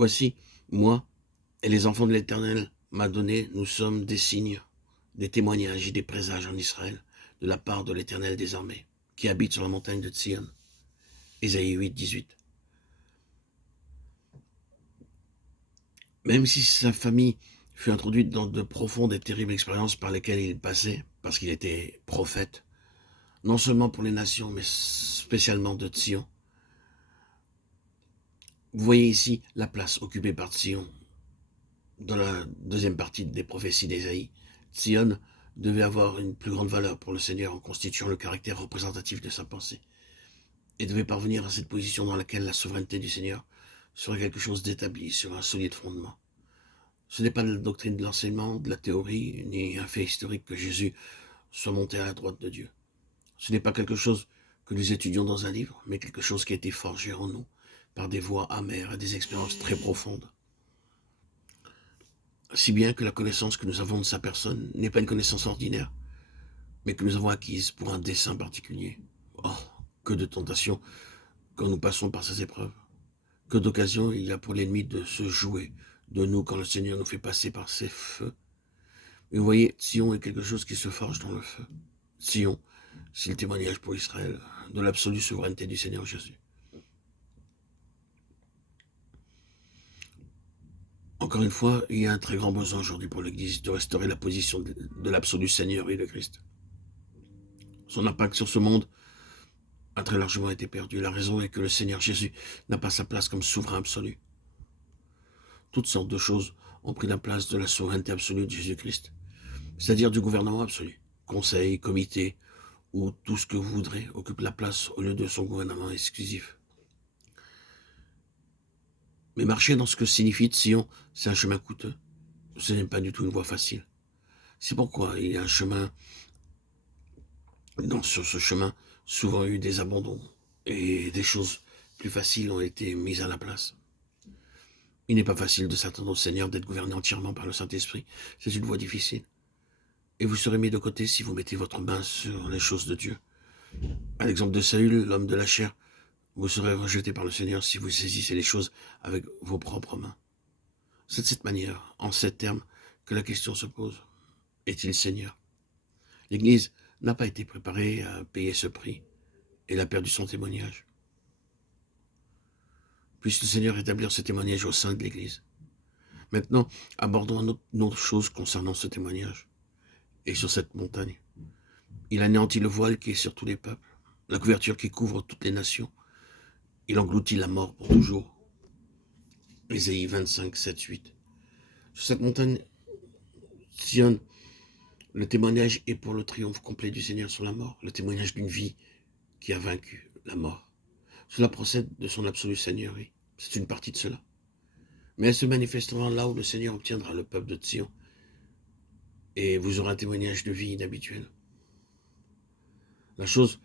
Voici, moi et les enfants de l'Éternel m'a donné, nous sommes des signes, des témoignages et des présages en Israël, de la part de l'Éternel des armées, qui habite sur la montagne de Sion. Ésaïe 8, 18. Même si sa famille fut introduite dans de profondes et terribles expériences par lesquelles il passait, parce qu'il était prophète, non seulement pour les nations, mais spécialement de Sion. Vous voyez ici la place occupée par Sion dans la deuxième partie des prophéties d'Ésaïe. Sion devait avoir une plus grande valeur pour le Seigneur en constituant le caractère représentatif de sa pensée, et devait parvenir à cette position dans laquelle la souveraineté du Seigneur serait quelque chose d'établi sur un solide fondement. Ce n'est pas de la doctrine de l'enseignement, de la théorie, ni un fait historique que Jésus soit monté à la droite de Dieu. Ce n'est pas quelque chose que nous étudions dans un livre, mais quelque chose qui a été forgé en nous par des voies amères et des expériences très profondes. Si bien que la connaissance que nous avons de sa personne n'est pas une connaissance ordinaire, mais que nous avons acquise pour un dessein particulier. Oh, que de tentations quand nous passons par ces épreuves. Que d'occasions il y a pour l'ennemi de se jouer de nous quand le Seigneur nous fait passer par ces feux. Et vous voyez, Sion est quelque chose qui se forge dans le feu. Sion, c'est le témoignage pour Israël de l'absolue souveraineté du Seigneur Jésus. Encore une fois, il y a un très grand besoin aujourd'hui pour l'Église de restaurer la position de l'absolu Seigneur et de Christ. Son impact sur ce monde a très largement été perdu. La raison est que le Seigneur Jésus n'a pas sa place comme souverain absolu. Toutes sortes de choses ont pris la place de la souveraineté absolue de Jésus-Christ, c'est-à-dire du gouvernement absolu. Conseil, comité, ou tout ce que vous voudrez occupe la place au lieu de son gouvernement exclusif. Mais marcher dans ce que signifie Sion, c'est un chemin coûteux. Ce n'est pas du tout une voie facile. C'est pourquoi il y a un chemin, sur ce chemin, souvent eu des abandons, et des choses plus faciles ont été mises à la place. Il n'est pas facile de s'attendre au Seigneur d'être gouverné entièrement par le Saint-Esprit. C'est une voie difficile. Et vous serez mis de côté si vous mettez votre main sur les choses de Dieu. À l'exemple de Saül, l'homme de la chair, vous serez rejeté par le Seigneur si vous saisissez les choses avec vos propres mains. C'est de cette manière, en ces termes, que la question se pose. Est-il Seigneur? L'Église n'a pas été préparée à payer ce prix. Elle a perdu son témoignage. Puisse le Seigneur établir ce témoignage au sein de l'Église. Maintenant, abordons une autre chose concernant ce témoignage. Et sur cette montagne, il anéantit le voile qui est sur tous les peuples, la couverture qui couvre toutes les nations. Il engloutit la mort pour toujours. Ésaïe 25, 7, 8. Sur cette montagne, Sion, le témoignage est pour le triomphe complet du Seigneur sur la mort, le témoignage d'une vie qui a vaincu la mort. Cela procède de son absolue seigneurie. C'est une partie de cela. Mais elle se manifestera là où le Seigneur obtiendra le peuple de Sion. Et vous aurez un témoignage de vie inhabituel. La chose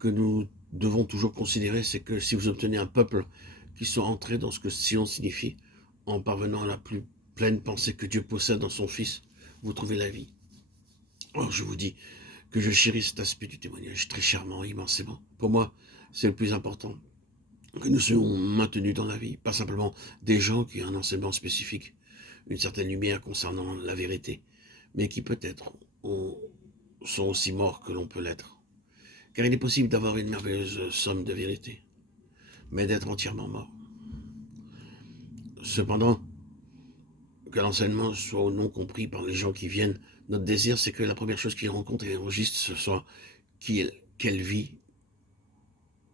que nous devons toujours considérer, c'est que si vous obtenez un peuple qui soit entré dans ce que Sion signifie, en parvenant à la plus pleine pensée que Dieu possède dans son Fils, vous trouvez la vie. Or, je vous dis que je chéris cet aspect du témoignage très chèrement, immensément. Pour moi, c'est le plus important, que nous soyons maintenus dans la vie, pas simplement des gens qui ont un enseignement spécifique, une certaine lumière concernant la vérité, mais qui peut-être sont aussi morts que l'on peut l'être. Car il est possible d'avoir une merveilleuse somme de vérité, mais d'être entièrement mort. Cependant, que l'enseignement soit ou non compris par les gens qui viennent, notre désir, c'est que la première chose qu'ils rencontrent et enregistrent, ce soit quelle vie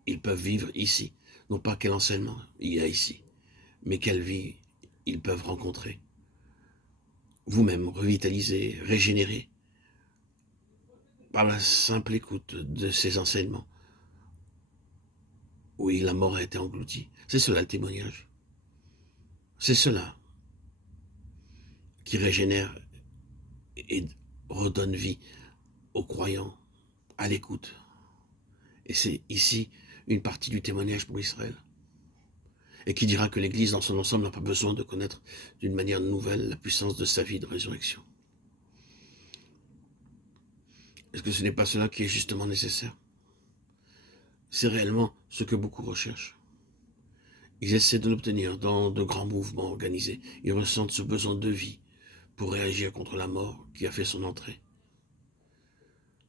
ils peuvent vivre ici. Non pas quel enseignement il y a ici, mais quelle vie ils peuvent rencontrer. Vous-même, revitalisés, régénérés, par la simple écoute de ces enseignements. Oui, la mort a été engloutie. C'est cela le témoignage. C'est cela qui régénère et redonne vie aux croyants, à l'écoute. Et c'est ici une partie du témoignage pour Israël. Et qui dira que l'Église dans son ensemble n'a pas besoin de connaître d'une manière nouvelle la puissance de sa vie de résurrection. Est-ce que ce n'est pas cela qui est justement nécessaire? C'est réellement ce que beaucoup recherchent. Ils essaient de l'obtenir dans de grands mouvements organisés. Ils ressentent ce besoin de vie pour réagir contre la mort qui a fait son entrée.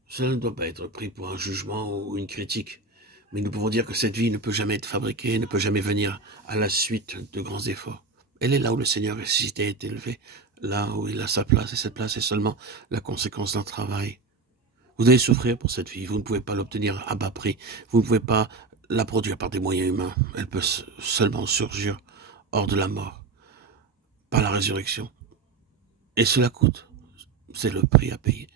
Cela ne doit pas être pris pour un jugement ou une critique, mais nous pouvons dire que cette vie ne peut jamais être fabriquée, ne peut jamais venir à la suite de grands efforts. Elle est là où le Seigneur ressuscité est élevé, là où il a sa place, et cette place est seulement la conséquence d'un travail. Vous devez souffrir pour cette vie, vous ne pouvez pas l'obtenir à bas prix, vous ne pouvez pas la produire par des moyens humains, elle peut seulement surgir hors de la mort, par la résurrection. Et cela coûte, c'est le prix à payer.